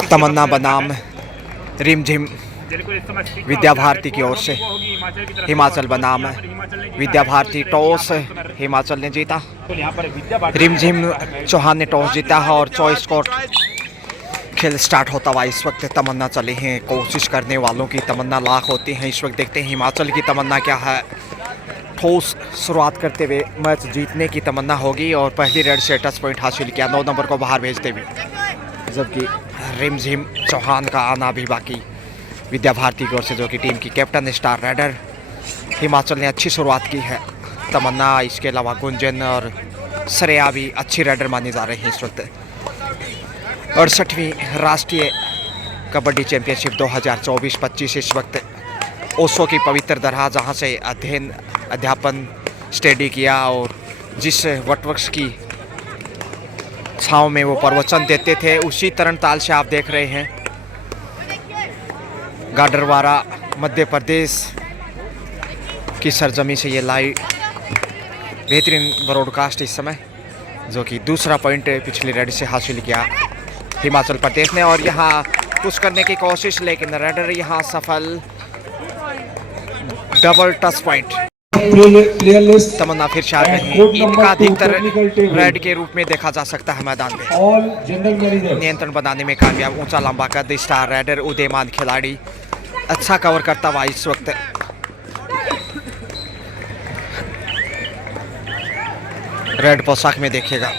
तमन्ना बनाम रिमझिम विद्या भारती की ओर से हिमाचल बनाम विद्या भारती। टॉस हिमाचल ने जीता, रिमझिम चौहान ने टॉस जीता है और चॉइस कोर्ट खेल स्टार्ट होता हुआ इस वक्त तमन्ना चली हैं। कोशिश करने वालों की तमन्ना लाख होती हैं। इस वक्त देखते हैं हिमाचल की तमन्ना क्या है। ठोस शुरुआत करते हुए मैच जीतने की तमन्ना होगी और पहली रेड से टच पॉइंट हासिल किया 9 नंबर को बाहर भेजते हुए, जबकि रिमझिम चौहान का आना भी बाकी विद्या भारती की ओर से, जो कि टीम की कैप्टन स्टार राइडर। हिमाचल ने अच्छी शुरुआत की है। तमन्ना, इसके अलावा गुंजन और श्रेया भी अच्छी राइडर मानी जा रही हैं इस वक्त। 68वीं राष्ट्रीय कबड्डी चैंपियनशिप 2024-25 इस वक्त ओशो की पवित्र दरगाह, जहां से अध्यापन स्टडी किया और जिस वटवृक्ष की छांव में वो प्रवचन देते थे, उसी तरणताल से आप देख रहे हैं गाडरवारा मध्य प्रदेश की सरजमी से ये लाइव बेहतरीन ब्रॉडकास्ट इस समय, जो कि दूसरा पॉइंट पिछली रेड से हासिल किया हिमाचल प्रदेश ने। और यहाँ पुश करने की कोशिश, लेकिन रेडर यहाँ सफल। Double touch point. तमन्ना फिर से आ गई हैं। इनका अधिकतर रेड के रूप में देखा जा सकता है मैदान में। नियंत्रण बनाने में कामयाब। ऊंचा लंबा कद स्टार रेडर उदयमान खिलाड़ी अच्छा कवर करता हुआ इस वक्त रेड पोशाक में देखेगा।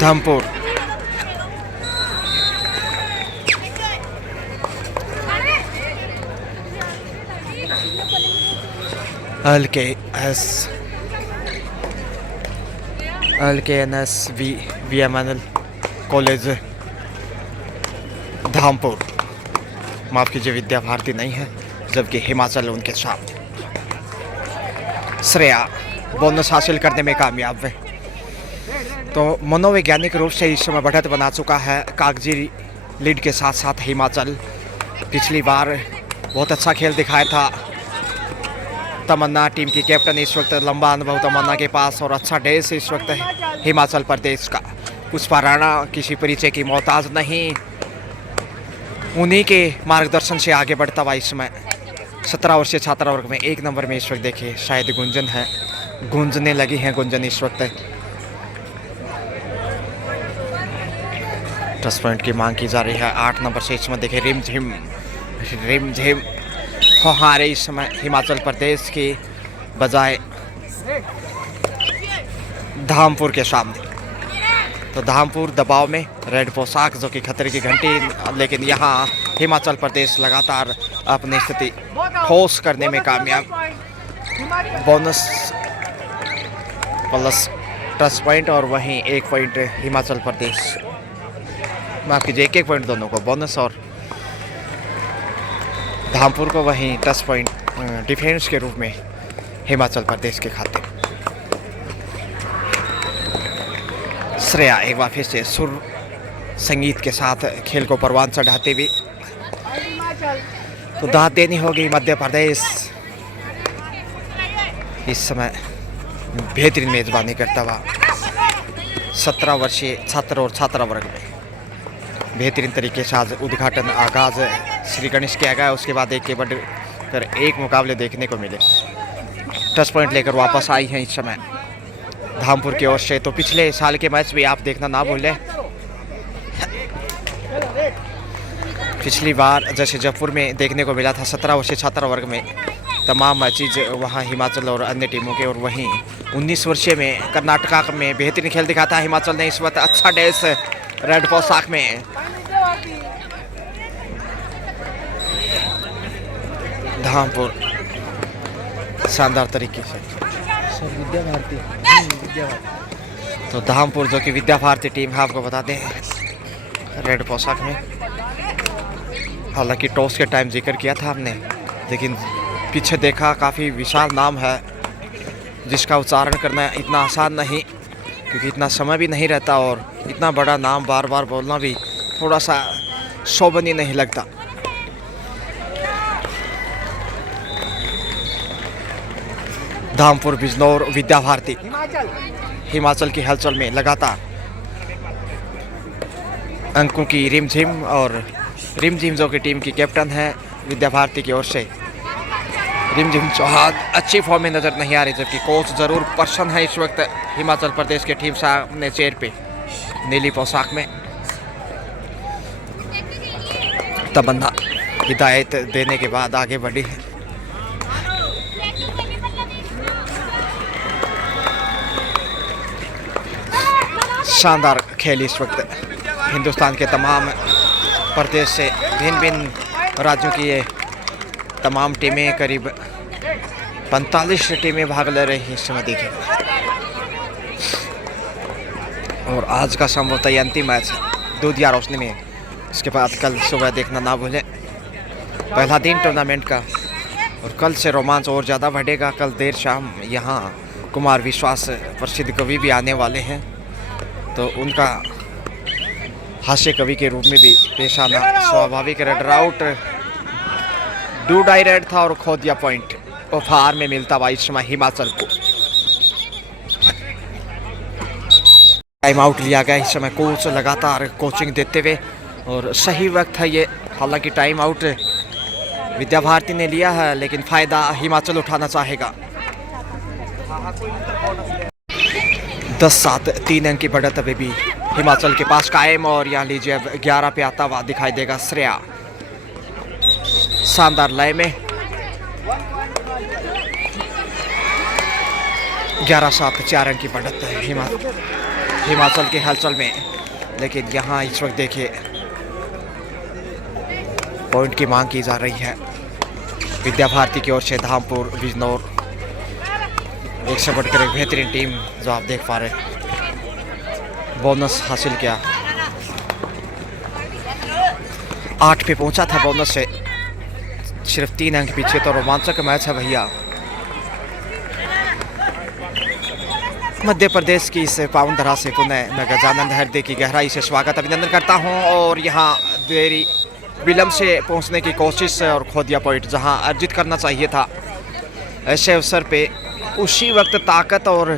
Dhampur LKNS VMNL college Dhampur, माफ कीजिए विद्या भारती नहीं है, जबकि हिमाचल उनके साथ। श्रेया बोनस हासिल करने में कामयाब है। तो मनोवैज्ञानिक रूप से इस समय बढ़त बना चुका है कागजी लीड के साथ साथ हिमाचल। पिछली बार बहुत अच्छा खेल दिखाया था तमन्ना, टीम की कैप्टन। इस वक्त लंबा अनुभव तमन्ना के पास और अच्छा डेस इस वक्त हिमाचल प्रदेश का। पुष्पा राणा किसी परिचय की मोहताज नहीं, उन्हीं के मार्गदर्शन से आगे बढ़ता हुआ इस समय 17 वर्षीय छात्रा वर्ग में 1 नंबर में इस वक्त देखिए शायद गुंजन है, गूंजने लगी हैं गुंजन इस वक्त। टच पॉइंट की मांग की जा रही है 8 नंबर से। इसमें देखिए रिमझिम फुहारे इस समय हिमाचल प्रदेश की बजाय धामपुर के सामने। तो धामपुर दबाव में, रेड पोशाक जो कि खतरे की घंटी, लेकिन यहाँ हिमाचल प्रदेश लगातार अपनी स्थिति ठोस करने में कामयाब। बोनस प्लस टच पॉइंट और वहीं 1 पॉइंट हिमाचल प्रदेश, माफ कीजिए 1 पॉइंट दोनों को, बोनस और धामपुर को वहीं टच पॉइंट डिफेंस के रूप में हिमाचल प्रदेश के खाते। श्रेया एक बार फिर से सुर संगीत के साथ खेल को परवान चढ़ाते हुए, तो दाद देनी होगी मध्य प्रदेश इस समय बेहतरीन मेजबानी करता हुआ 17 वर्षीय छात्र और छात्रा वर्ग में बेहतरीन तरीके से आज उद्घाटन आगाज श्री गणेश किया गया। उसके बाद एक के बढ़कर एक मुकाबले देखने को मिले। टच पॉइंट लेकर वापस आई हैं इस समय धामपुर की ओर से। तो पिछले साल के मैच भी आप देखना ना भूलें। पिछली बार जैसे जयपुर में देखने को मिला था 17 वर्षीय छात्रा वर्ग में तमाम मैचेज वहाँ हिमाचल और अन्य टीमों के, और वहीं 19 वर्षीय में कर्नाटका में बेहतरीन खेल दिखाता है हिमाचल ने इस वक्त। अच्छा डेस रेड पोशाक में। धामपुर शानदार तरीके से विद्या भारती, तो धामपुर जो कि विद्या भारती टीम है, आपको बता दें रेड पोशाक में। हालांकि टॉस के टाइम जिक्र किया था हमने, लेकिन पीछे देखा काफ़ी विशाल नाम है जिसका उच्चारण करना इतना आसान नहीं, क्योंकि इतना समय भी नहीं रहता और इतना बड़ा नाम बार बार बोलना भी थोड़ा सा शोभनीय नहीं लगता। धामपुर बिजनौर विद्या भारती हिमाचल की हलचल में लगातार अंकों की रिमझिम, और रिमझिम जो कि टीम की कैप्टन है विद्या भारती की ओर से। रिमझिम चौहान अच्छी फॉर्म में नज़र नहीं आ रही, जबकि कोच ज़रूर प्रसन्न है इस वक्त हिमाचल प्रदेश के टीम सामने चेयर पे नीली पोशाक में। तमन्ना हिदायत देने के बाद आगे बढ़ी। शानदार खेल इस वक्त हिंदुस्तान के तमाम प्रदेश से, भिन्न भिन्न राज्यों की ये तमाम टीमें, करीब 45 टीमें भाग ले रही हैं इस समय देखिए। और आज का संभवतः अंतिम मैच है दूधिया रोशनी में। इसके बाद कल सुबह देखना ना भूलें, पहला दिन टूर्नामेंट का, और कल से रोमांच और ज़्यादा बढ़ेगा। कल देर शाम यहाँ कुमार विश्वास प्रसिद्ध कवि भी आने वाले हैं, तो उनका हास्य कवि के रूप में भी पेश आना स्वाभाविक। Raid out, do die raid था और खो दिया पॉइंट। उपहार में मिलता हुआ इस समय हिमाचल को। टाइम आउट लिया गया इस समय, कोच लगातार कोचिंग देते हुए, और सही वक्त है ये। हालांकि टाइम आउट विद्या भारती ने लिया है, लेकिन फायदा हिमाचल उठाना चाहेगा। 10-7 3 अंक की बढ़त अभी भी हिमाचल के पास कायम, और यहाँ लीजिए अब 11 पे आता हुआ दिखाई देगा श्रेया। शानदार लय में 11-7 4 अंक की बढ़त है हिमाचल के हलचल में। लेकिन यहाँ इस वक्त देखिए पॉइंट की मांग की जा रही है विद्या भारती की ओर से। धामपुर बिजनौर एक से बढ़कर एक बेहतरीन टीम जो आप देख पा रहे हैं, बोनस हासिल किया। 8 पे पहुंचा था बोनस से, सिर्फ 3 अंक पीछे। तो रोमांचक मैच है भैया। मध्य प्रदेश की इस पावन धरा से पुनः मैं गजानंद हृदय की गहराई से स्वागत अभिनंदन करता हूं। और यहाँ देरी विलंब से पहुंचने की कोशिश और खो दिया पॉइंट जहां अर्जित करना चाहिए था। ऐसे अवसर पे उसी वक्त ताकत और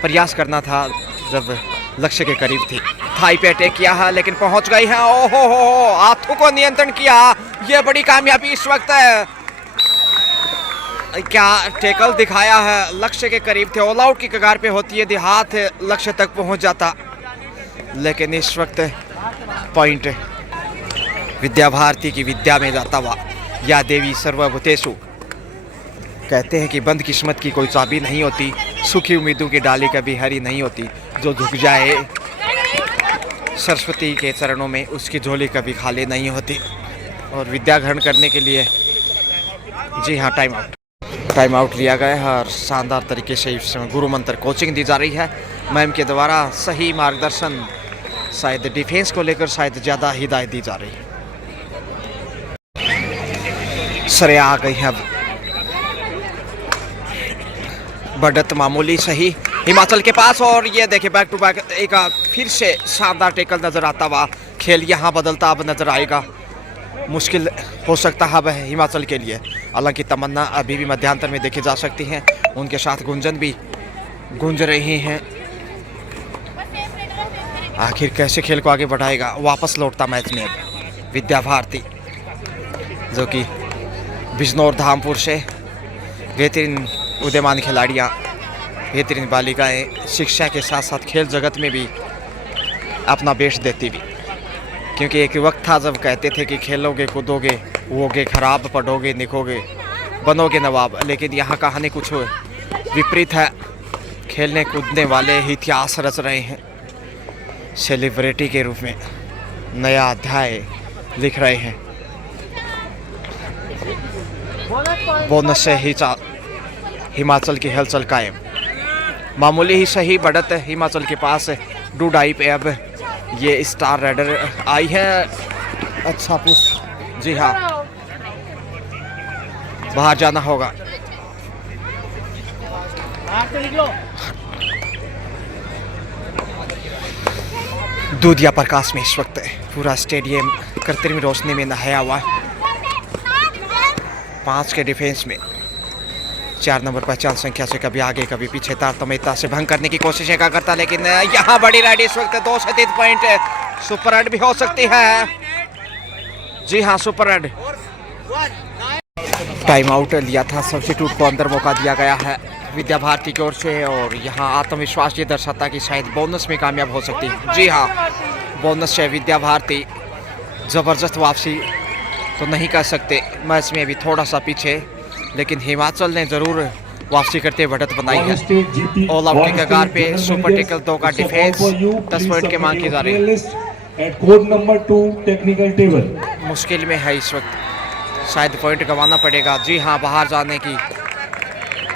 प्रयास करना था जब लक्ष्य के करीब थी। थाई पे अटैक किया है, लेकिन पहुंच गई है। ओहो हो, हाथों को नियंत्रण किया, ये बड़ी कामयाबी इस वक्त है। क्या टैकल दिखाया है, लक्ष्य के करीब थे। ऑल आउट की कगार पे होती है, हाथ लक्ष्य तक पहुंच जाता, लेकिन इस वक्त पॉइंट विद्या भारती की विद्या में जाता हुआ। या देवी सर्वभूतेषु, कहते हैं कि बंद किस्मत की कोई चाबी नहीं होती, सुखी उम्मीदों की डाली कभी हरी नहीं होती। जो झुक जाए सरस्वती के चरणों में, उसकी झोली कभी खाली नहीं होती। और विद्या ग्रहण करने के लिए जी हाँ टाइम आउट लिया गया है, और शानदार तरीके से इस समय गुरु मंत्र कोचिंग दी जा रही है मैम के द्वारा। सही मार्गदर्शन, शायद डिफेंस को लेकर शायद ज़्यादा हिदायत दी जा रही है। श्रेया आ गई है अब, बढ़त मामूली सही हिमाचल के पास। और ये देखिए बैक टू बैक एक फिर से शानदार टेकल नजर आता हुआ। खेल यहाँ बदलता अब नजर आएगा, मुश्किल हो सकता है अब हिमाचल के लिए। हालांकि तमन्ना अभी भी मध्यांतर में देखी जा सकती हैं, उनके साथ गुंजन भी गूंज रही हैं। आखिर कैसे खेल को आगे बढ़ाएगा। वापस लौटता मैच में अब विद्या भारती, जो कि बिजनौर धामपुर से बेहतरीन उदयमान खिलाड़ियाँ, बेहतरीन बालिकाएं, शिक्षा के साथ साथ खेल जगत में भी अपना बेश देती भी। क्योंकि एक वक्त था जब कहते थे कि खेलोगे कूदोगे होगे खराब, पढ़ोगे निखोगे, बनोगे नवाब। लेकिन यहाँ कहानी कुछ विपरीत है। खेलने कूदने वाले ही इतिहास रच रहे हैं, सेलिब्रिटी के रूप में नया अध्याय लिख रहे हैं। बोनस से ही हिमाचल की हलचल कायम, मामूली ही सही बढ़त हिमाचल के पास। डूडाई पे अब ये स्टार राइडर आई है। अच्छा पुश, जी हाँ बाहर जाना होगा। दूधिया प्रकाश में इस वक्त पूरा स्टेडियम कृत्रिम रोशनी में नहाया हुआ। 5 के डिफेंस में 4 नंबर पहचान संख्या से कभी आगे कभी पीछे तारतम्यता से भंग करने की कोशिश करता, लेकिन यहाँ बड़ी राइड इस वक्त 2 से 3 पॉइंट सुपर रेड भी हो सकती है। जी हाँ, सुपर रेड। टाइम आउट लिया था, सब्स्टिट्यूट को अंदर मौका दिया गया है विद्या भारती की ओर से, और यहाँ आत्मविश्वास ये दर्शाता कि शायद बोनस में कामयाब हो सकती है। जी हाँ, बोनस से विद्या भारती। ज़बरदस्त वापसी तो नहीं कर सकते, मैच में भी थोड़ा सा पीछे, लेकिन हिमाचल ने ज़रूर वापसी करते बढ़त बनाई है। ऑल आउट के कगार पे सुपर टेकल 2 का डिफेंस, 10 पॉइंट के मांग की जा रही है। मुश्किल में है इस वक्त, शायद पॉइंट गंवाना पड़ेगा। जी हाँ, बाहर जाने की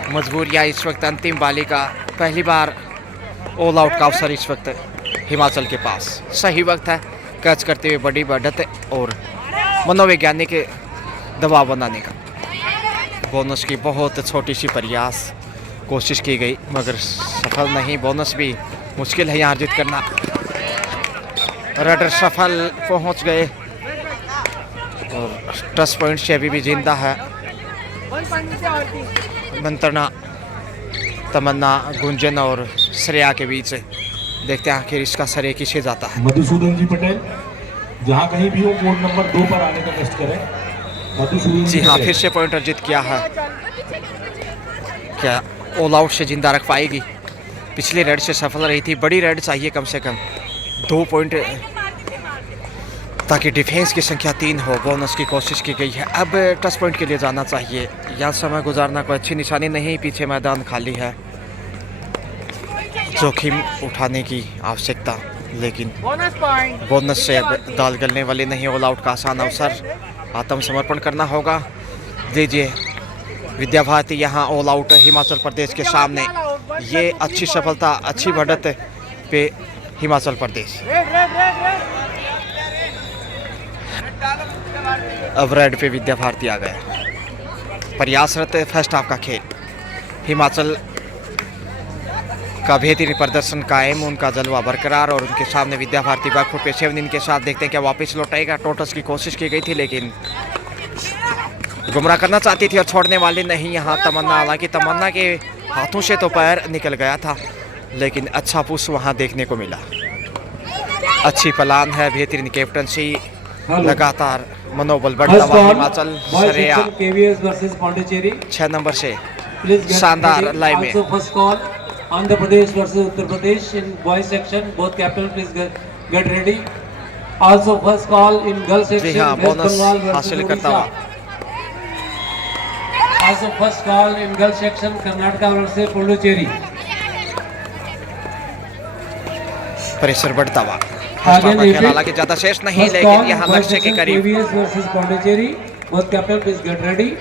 मजबूरियाँ इस वक्त। अंतिम बाली का पहली बार ऑल आउट का अवसर इस वक्त हिमाचल के पास। सही वक्त है कैच करते हुए बड़ी बढ़त और मनोवैज्ञानिक दबाव बनाने का। बोनस की बहुत छोटी सी प्रयास कोशिश की गई मगर सफल नहीं। बोनस भी मुश्किल है यहाँ अर्जित करना। रेडर सफल पहुँच गए और 10 पॉइंट से अभी भी जिंदा है। मंत्रणा, तमन्ना, गुंजन और श्रेया के बीच देखते हैं आखिर इसका श्रेय किसे जाता है। मधुसूदन जी पटेल जहां कहीं भी हो कोड नंबर 2 पर आने का कष्ट करें। मधुसूदन जी हाँ, फिर से पॉइंट अर्जित किया है। क्या ऑल आउट से जिंदा रख पाएगी? पिछले रेड से सफल रही थी, बड़ी रेड चाहिए कम से कम 2 पॉइंट ताकि डिफेंस की संख्या 3 हो। बोनस की कोशिश की गई है, अब 10 पॉइंट के लिए जाना चाहिए। यहाँ समय गुजारना कोई अच्छी निशानी नहीं, पीछे मैदान खाली है। जोखिम उठाने की आवश्यकता, लेकिन बोनस से अब दाल गलने वाली नहीं। ऑल आउट का आसान अवसर, आत्मसमर्पण करना होगा। लीजिए विद्या भारती यहाँ ऑल आउट हिमाचल प्रदेश के सामने। ये अच्छी सफलता, अच्छी बढ़त पे हिमाचल प्रदेश। अब रेड पे विद्या भारती आ गया। प्रयासरत फर्स्ट हाफ का खेल, हिमाचल का बेहतरीन प्रदर्शन कायम, उनका जलवा बरकरार और उनके सामने विद्या भारती बैकफुट पे 7 इनके साथ। देखते हैं क्या वापस लौटाएगा। टोटस की कोशिश की गई थी लेकिन गुमराह करना चाहती थी और छोड़ने वाली नहीं यहाँ तमन्ना। हालांकि तमन्ना के हाथों से तो पैर निकल गया था, लेकिन अच्छा पुश वहाँ देखने को मिला। अच्छी प्लान है, बेहतरीन कैप्टनसी, लगातार मनोबल बढ़ता हुआ हिमाचल। श्रेया 6 नंबर से शानदार लाइव में। Andhra Pradesh versus Uttar Pradesh in boys section. Both captain please get ready. Also first call in girls section. जी हाँ, बोनस हासिल करता हुआ। Also first call in girls section. Karnataka versus Puducherry. Pressure बढ़ता हुआ। हालांकि ज्यादा शेष नहीं, लेकिन यहाँ लक्ष्य के करीब। KVS versus Puducherry. Both captain please get ready.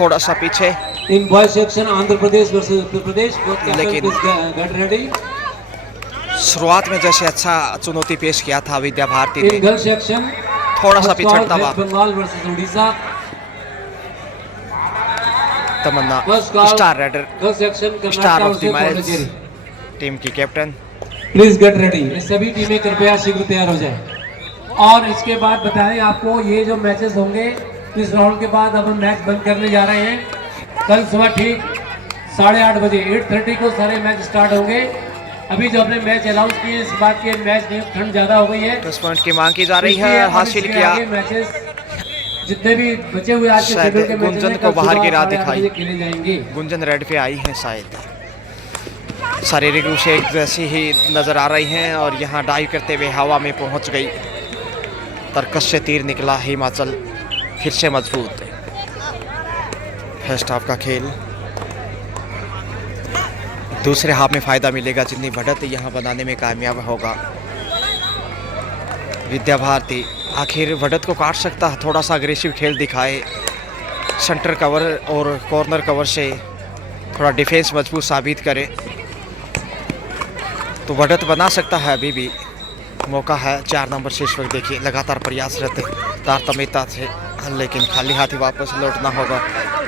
थोड़ा सा पीछे In boys section, Andhra Pradesh versus Uttar Pradesh. Both captain please get ready. शुरुआत में जैसे अच्छा चुनौती पेश किया था विद्या भारती ने, In girls section, थोड़ा सा पिछड़ता हुआ। Bengal versus Odisha. Tamanna First call. Star raider, Girls section, star Karnataka of the versus match, Puducherry. Team की कैप्टन। Please get ready. ये सभी टीमें कृपया शीघ्र तैयार हो जाए। और इसके बाद बताएं आपको ये जो मैचेस होंगे इस राउंड के बाद अब हम मैच बंद करने जा रहे हैं। कल सुबह ठीक 8:30 बजे 8:30 को सारे मैच स्टार्ट होंगे। अभी जो अपने मैच अनाउंस किए इस बात के मैच नहीं, ठंड ज्यादा हो गई है। 10 पॉइंट की मांग की जा रही है, हासिल किया। मैचेस जितने भी बचे हुए आज के शेड्यूल के मैचेस गुंजन को बाहर की राह दिखाई। खेले जाएंगे। गुंजन रेड पे आई है, शायद शारीरिक रूप से एक जैसी ही नजर आ रही हैं और यहाँ डाइव करते हुए हवा में पहुँच गई। तरकस से तीर निकला, हिमाचल फिर से मजबूत। फर्स्ट हाफ का खेल, दूसरे हाफ में फ़ायदा मिलेगा जितनी बढ़त यहाँ बनाने में कामयाब होगा विद्या भारती। आखिर बढ़त को काट सकता है, थोड़ा सा अग्रेसिव खेल दिखाए, सेंटर कवर और कॉर्नर कवर से थोड़ा डिफेंस मजबूत साबित करे तो बढ़त बना सकता है। अभी भी मौका है। 4 नंबर से इस वक्त देखिए लगातार प्रयासरत तारतम्यता से, लेकिन खाली हाथ ही वापस लौटना होगा।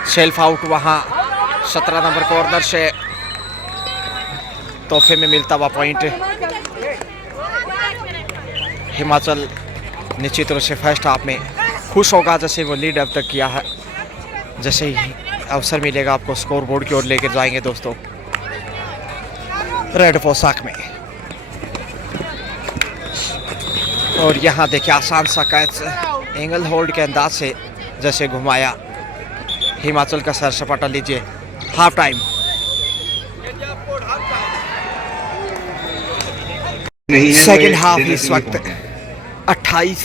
सेल्फ आउट वहाँ 17 नंबर कॉर्नर से तोहफे में मिलता हुआ पॉइंट। हिमाचल निश्चित रूप से फर्स्ट हाफ में खुश होगा जैसे वो लीड अब तक किया है। जैसे ही अवसर मिलेगा आपको स्कोर बोर्ड की ओर लेकर जाएंगे दोस्तों। रेड पोशाक में और यहाँ देखिए आसान सा कैच एंगल होल्ड के अंदाज से जैसे घुमाया हिमाचल का सर सपाटा लीजिए। Half time. सेकेंड हाफ इस वक्त 28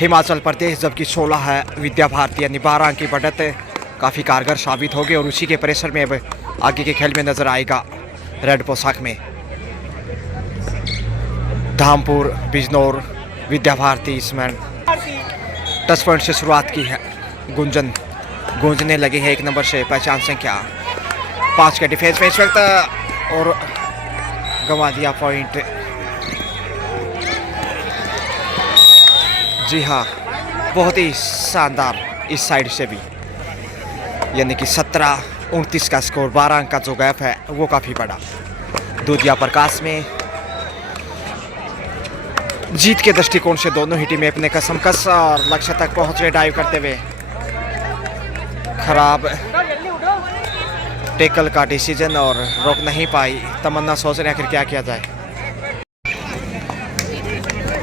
हिमाचल प्रदेश जबकि 16 है विद्या भारती, यानी 12 अंक की बढ़त काफ़ी कारगर साबित होगी और उसी के प्रेशर में अब आगे के खेल में नजर आएगा रेड पोशाक में धामपुर, बिजनौर, विद्या भारती। इसमें टच पॉइंट से शुरुआत की है, गुंजन गूंजने लगी है 1 नंबर से, पहचान संख्या 5 के डिफेंस में इस वक्त और गंवा दिया पॉइंट। जी हाँ, बहुत ही शानदार इस साइड से भी, यानी कि 17-29 का स्कोर, 12 अंक का जो गैप है वो काफ़ी बड़ा। दूधिया प्रकाश में जीत के दृष्टिकोण से दोनों ही टीमें अपने कसमकस और लक्ष्य तक पहुंचे डाइव करते हुए। खराब टेकल का डिसीजन और रोक नहीं पाई तमन्ना, सोच रहे आखिर क्या किया जाए।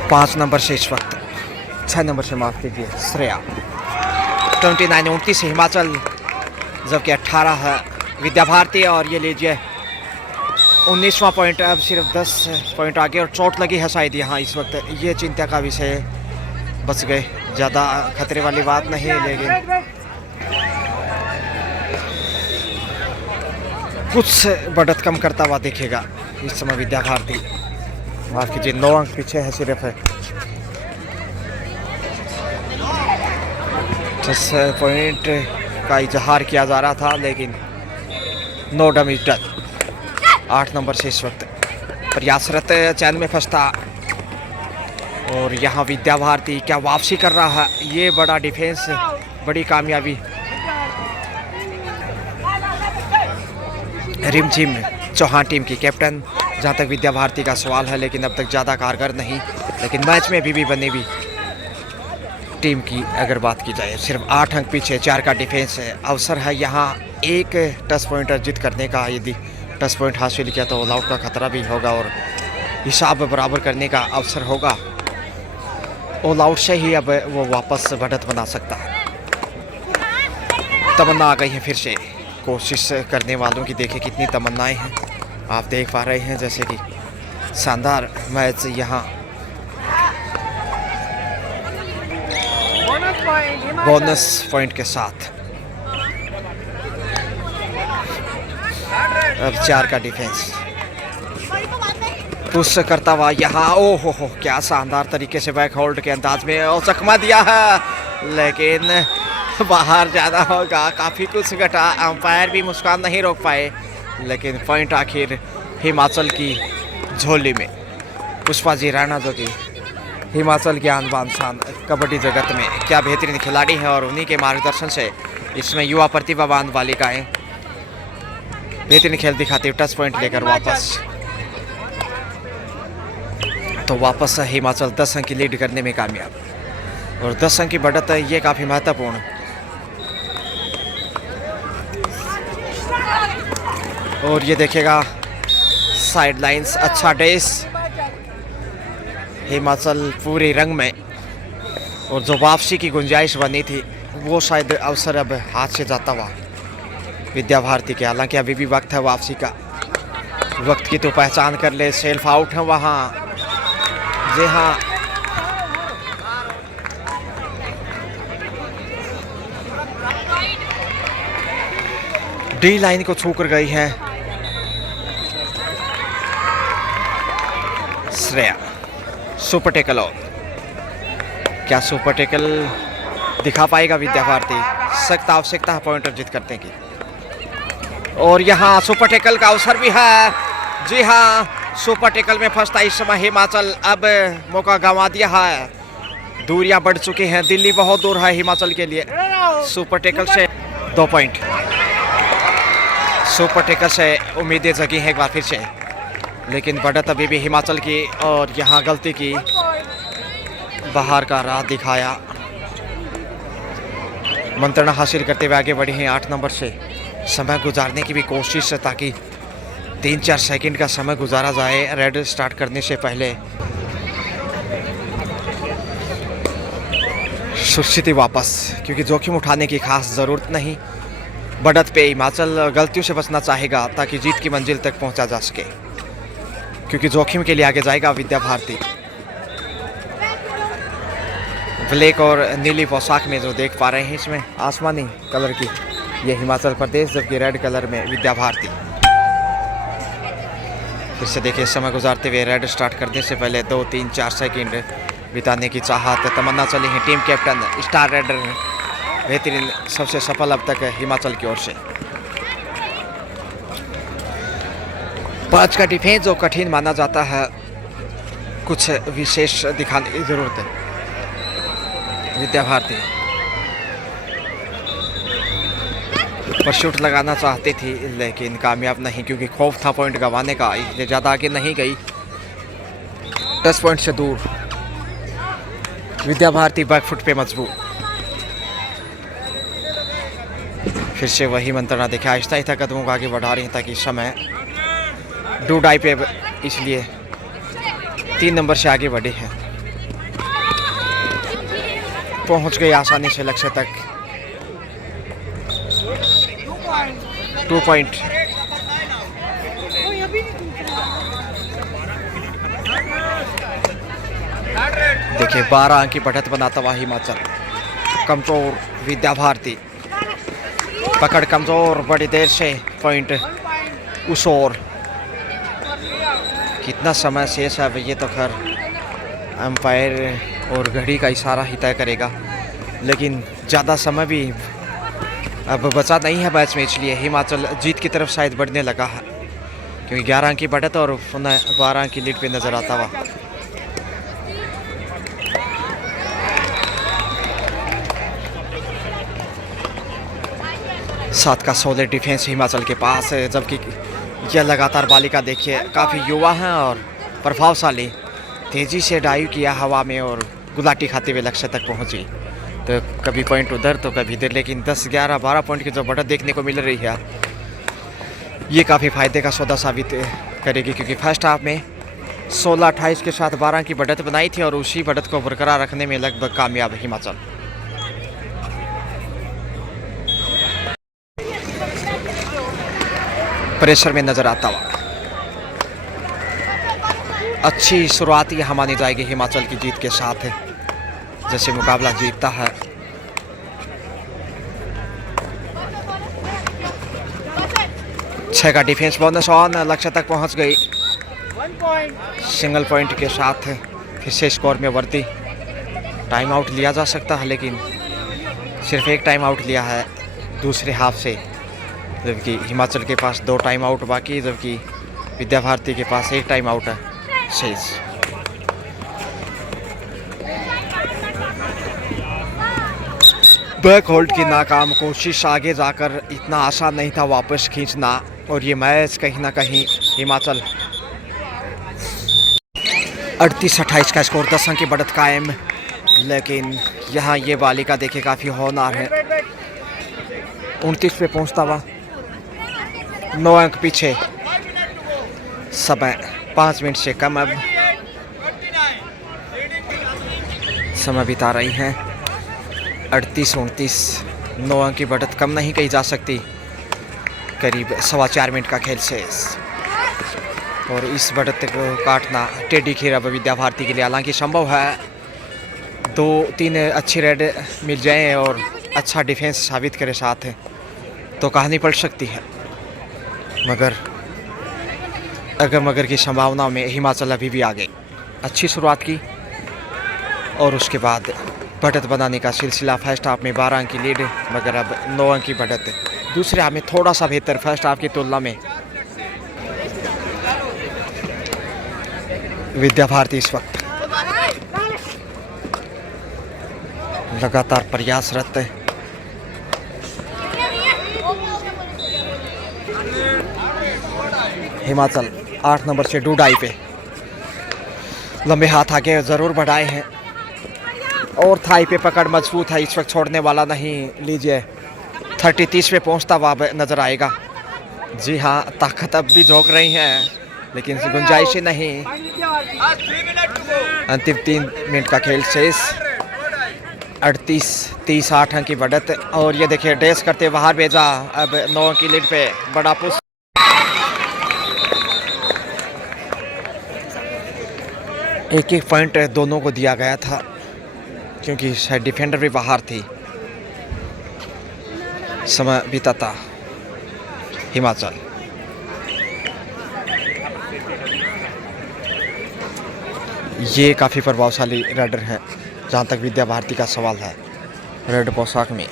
5 नंबर से इस वक्त 6 नंबर से माफ कीजिए श्रेया। 29-29 हिमाचल जबकि 18 है विद्या भारती और ये लीजिए 19वां पॉइंट। अब सिर्फ 10 पॉइंट आगे और चोट लगी है शायद यहाँ इस वक्त, ये चिंता का विषय। बच गए, ज़्यादा खतरे वाली बात नहीं है, लेकिन कुछ बढ़त कम करता हुआ दिखेगा इस समय विद्या भारती। माफ कीजिए 9 अंक पीछे है सिर्फ। 10 पॉइंट का इजहार किया जा रहा था लेकिन नो डैमेज डन। 8 नंबर से इस वक्त प्रयासरत चैन में फंसता और यहाँ विद्या भारती क्या वापसी कर रहा है, ये बड़ा डिफेंस, बड़ी कामयाबी। रिमझिम चौहान टीम की कैप्टन, जहाँ तक विद्या भारती का सवाल है, लेकिन अब तक ज़्यादा कारगर नहीं। लेकिन मैच में भी बनी हुई टीम की अगर बात की जाए, सिर्फ 8 अंक पीछे, 4 का डिफेंस है। अवसर है यहाँ एक टच पॉइंट अर्जित करने का, यदि टच पॉइंट हासिल किया तो ऑल आउट का खतरा भी होगा और हिसाब बराबर करने का अवसर होगा। ऑल आउट से ही अब वो वापस बढ़त बना सकता है। तमन्ना आ गई है फिर से, कोशिश करने वालों की देखें कितनी तमन्नाएं हैं, आप देख पा रहे हैं जैसे कि शानदार मैच यहाँ। बोनस पॉइंट के साथ अब 4 का डिफेंस पुश करता हुआ यहाँ, ओ हो क्या शानदार तरीके से बैक होल्ड के अंदाज में और चकमा दिया है, लेकिन बाहर जाना होगा। काफ़ी कुछ घटा, अंपायर भी मुस्कान नहीं रोक पाए, लेकिन पॉइंट आखिर हिमाचल की झोली में। पुष्पा जी राणा जो कि हिमाचल की आन बान शान, कबड्डी जगत में क्या बेहतरीन खिलाड़ी हैं और उन्हीं के मार्गदर्शन से इसमें युवा प्रतिभावान बालिकाएं बेहतरीन खेल दिखाती हुई टच पॉइंट लेकर वापस। तो वापस हिमाचल 10 अंक की लीड करने में कामयाब और 10 अंक की बढ़त है, ये काफ़ी महत्वपूर्ण। और ये देखेगा साइड लाइन्स, अच्छा डेस, हिमाचल पूरे रंग में। और जो वापसी की गुंजाइश बनी थी वो शायद अवसर अब हाथ से जाता हुआ विद्या भारती के। हालांकि अभी भी वक्त है वापसी का, वक्त की तो पहचान कर ले। सेल्फ आउट है वहाँ, जी हाँ, डी लाइन को छू कर गई है श्रेया। सुपर टेकल, और क्या सुपर टेकल दिखा पाएगा विद्या भारती? सख्त आवश्यकता है पॉइंट अर्जित करने की। और यहाँ सुपर टेकल का अवसर भी है, जी हाँ, सुपर टेकल में फंसता इस समय हिमाचल, अब मौका गंवा दिया है। दूरियां बढ़ चुकी हैं, दिल्ली बहुत दूर है हिमाचल के लिए। सुपर टेकल से 2 पॉइंट, सुपर टेकल से उम्मीदें जगी हैं एक बार फिर से, लेकिन बढ़त अभी भी हिमाचल की। और यहाँ गलती की, बाहर का राह दिखाया, मंत्रणा हासिल करते हुए आगे बढ़े हैं 8 नंबर से। समय गुजारने की भी कोशिश है ताकि 3-4 सेकंड का समय गुजारा जाए रेड स्टार्ट करने से पहले। सुस्थिति वापस, क्योंकि जोखिम उठाने की खास ज़रूरत नहीं। बढ़त पे हिमाचल गलतियों से बचना चाहेगा ताकि जीत की मंजिल तक पहुंचा जा सके, क्योंकि जोखिम के लिए आगे जाएगा विद्या भारती। ब्लैक और नीली पोशाक में जो देख पा रहे हैं इसमें आसमानी कलर की, ये हिमाचल प्रदेश, जबकि रेड कलर में विद्या भारती। फिर से देखिए, समय गुजारते हुए रेड स्टार्ट करने से पहले 2, 3, 4 सेकंड बिताने की चाहत तमन्ना चली है टीम कैप्टन स्टार रेडर बेहतरीन, सबसे सफल अब तक हिमाचल की ओर से। 5 का डिफेंस जो कठिन माना जाता है, कुछ विशेष दिखाने की जरूरत है। विद्या भारती पर शूट लगाना चाहती थी लेकिन कामयाब नहीं, क्योंकि खौफ था पॉइंट गंवाने का, इसलिए ज़्यादा आगे नहीं गई। 10 पॉइंट से दूर विद्या भारती बैकफुट पे मजबूत। फिर से वही मंत्रणा देखा, आहिस्ता आहिस्ता कदमों को आगे बढ़ा रही ताकि समय डू डाई पे, इसलिए 3 नंबर से आगे बढ़े हैं। पहुंच गई आसानी से लक्ष्य तक। 2 पॉइंट। देखिए 12 अंक की बढ़त बनाता हुआ हिमाचल। कमजोर विद्या भारती, पकड़ कमजोर, बड़ी देर से पॉइंट उस ओर। कितना समय शेष है ये तो खैर अंपायर और घड़ी का इशारा ही तय करेगा, लेकिन ज़्यादा समय भी अब बचा नहीं है मैच में, इसलिए हिमाचल जीत की तरफ शायद बढ़ने लगा है, क्योंकि 11 अंक की बढ़त और 12 अंक की लीड पे नजर आता हुआ। सात का सॉलिड डिफेंस हिमाचल के पास है, जबकि यह लगातार बालिका देखिए काफ़ी युवा हैं और प्रभावशाली। तेज़ी से डाइव किया हवा में और गुलाटी खाते हुए लक्ष्य तक पहुंची, तो कभी पॉइंट उधर तो कभी इधर, लेकिन 10, 11, 12 पॉइंट की जो बढ़त देखने को मिल रही है, ये काफ़ी फायदे का सौदा साबित करेगी, क्योंकि फर्स्ट हाफ में 16-28 के साथ 12 की बढ़त बनाई थी और उसी बढ़त को बरकरार रखने में लगभग कामयाब है हिमाचल। प्रेशर में नजर आता हुआ अच्छी शुरुआत यहाँ मानी जाएगी हिमाचल की जीत के साथ, जैसे मुकाबला जीतता है। छह का डिफेंस बोनस ऑन, लक्ष्य तक पहुंच गई सिंगल पॉइंट के साथ। फिर से स्कोर में वृद्धि। टाइम आउट लिया जा सकता है, लेकिन सिर्फ एक टाइम आउट लिया है दूसरे हाफ से, जबकि हिमाचल के पास 2 टाइम आउट बाकी, जबकि विद्या भारती के पास 1 टाइम आउट है शेष। बैक होल्ड की नाकाम कोशिश, आगे जाकर इतना आसान नहीं था वापस खींचना, और ये मैच कहीं ना कहीं हिमाचल 38-28 का स्कोर, 10 अंक की बढ़त कायम, लेकिन यहाँ ये बालिका देखे काफ़ी होनहार है। 29 पे पहुँचता हुआ 9 अंक पीछे, समय 5 मिनट से कम अब समय बिता रही हैं। 38-29, 9 अंक की बढ़त कम नहीं कही जा सकती। करीब 4.25 मिनट का खेल शेष, और इस बढ़त को काटना टेढ़ी खीर अब विद्या भारती के लिए हालांकि संभव है। 2-3 अच्छी रेड मिल जाएं और अच्छा डिफेंस साबित करे साथ है तो कहानी पलट सकती है, मगर मगर की संभावना में हिमाचल अभी भी आगे। अच्छी शुरुआत की और उसके बाद बढ़त बनाने का सिलसिला। फर्स्ट हाफ में 12 अंक की लीड, मगर अब 9 अंक की बढ़त। दूसरे हाफ में थोड़ा सा बेहतर फर्स्ट हाफ की तुलना में। विद्या भारती इस वक्त लगातार प्रयासरत है। हिमाचल 8 नंबर से डूडाई पे लंबे हाथ आगे जरूर बढ़ाए हैं और थाई पे पकड़ मजबूत है, इस वक्त छोड़ने वाला नहीं। लीजिए 30-30 पे पहुंचता हुआ नजर आएगा। जी हाँ, ताकत अब भी झोंक रही हैं, लेकिन गुंजाइश नहीं। अंतिम 3 मिनट का खेल शेष। 38-30 अंक की बढ़त। और ये देखिए रेस करते बाहर भेजा, अब 9 की लीड पे बड़ा पुश। एक पॉइंट दोनों को दिया गया था क्योंकि शायद डिफेंडर भी बाहर थी। समय बीताता हिमाचल। ये काफ़ी प्रभावशाली राइडर हैं जहाँ तक विद्या भारती का सवाल है, रेड पोशाक में।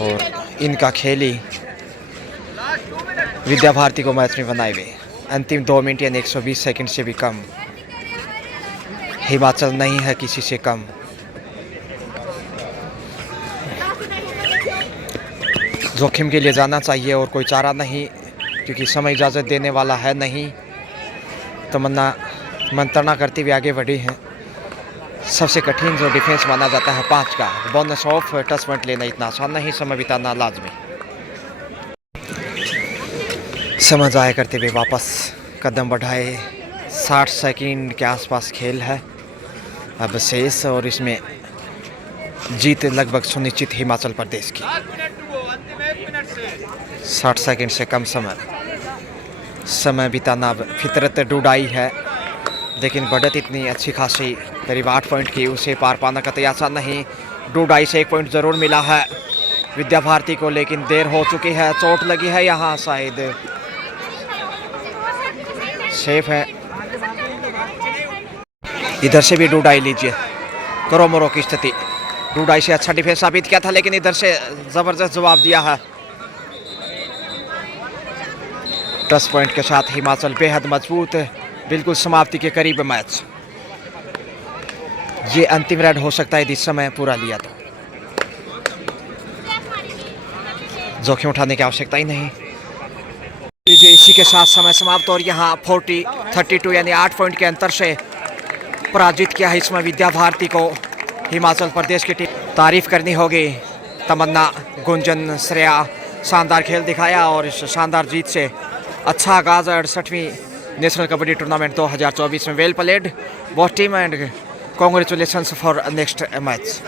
और इनका खेल ही विद्या भारती को मैच में बनाए हुए। अंतिम 2 मिनट यानी 120 सेकंड से भी कम। हिमाचल नहीं है किसी से कम। जोखिम के लिए जाना चाहिए और कोई चारा नहीं, क्योंकि समय इजाज़त देने वाला है नहीं। तमन्ना मंत्रणा करती हुए आगे बढ़ी हैं। सबसे कठिन जो डिफेंस माना जाता है 5 का, बोनस ऑफ टच पॉइंट लेना इतना आसान नहीं, समय बिताना लाजमी। समय जाया करते हुए वापस कदम बढ़ाए। 60 सेकंड के आसपास खेल है अब शेष, और इसमें जीत लगभग सुनिश्चित हिमाचल प्रदेश की। 60 सेकंड से कम समय बिताना अब फितरत डूडाई है, लेकिन बढ़त इतनी अच्छी खासी करीब 8 पॉइंट की, उसे पार पाना कतई आसान नहीं। डूडाई से 1 पॉइंट ज़रूर मिला है विद्या भारती को, लेकिन देर हो चुकी है। चोट लगी है यहाँ, शायद सेफ है। इधर से भी डूडाई लीजिए, करो मरो की स्थिति। डूडाई से अच्छा डिफेंस साबित किया था, लेकिन इधर से ज़बरदस्त जवाब दिया है। 10 पॉइंट के साथ हिमाचल बेहद मजबूत, बिल्कुल समाप्ति के करीब मैच। ये अंतिम राउंड हो सकता है यदि समय पूरा लिया तो। जोखिम उठाने की आवश्यकता ही नहीं। लीजिए इसी के साथ समय समाप्त, और यहाँ 40-32 यानी 8 पॉइंट के अंतर से पराजित किया है इसमें विद्या भारती को हिमाचल प्रदेश की टीम। तारीफ करनी होगी तमन्ना, गुंजन, श्रेया, शानदार खेल दिखाया और इस शानदार जीत से अच्छा आगाज 68वीं नेशनल कबड्डी टूर्नामेंट 2024 में। Well played both team and congratulations for next match.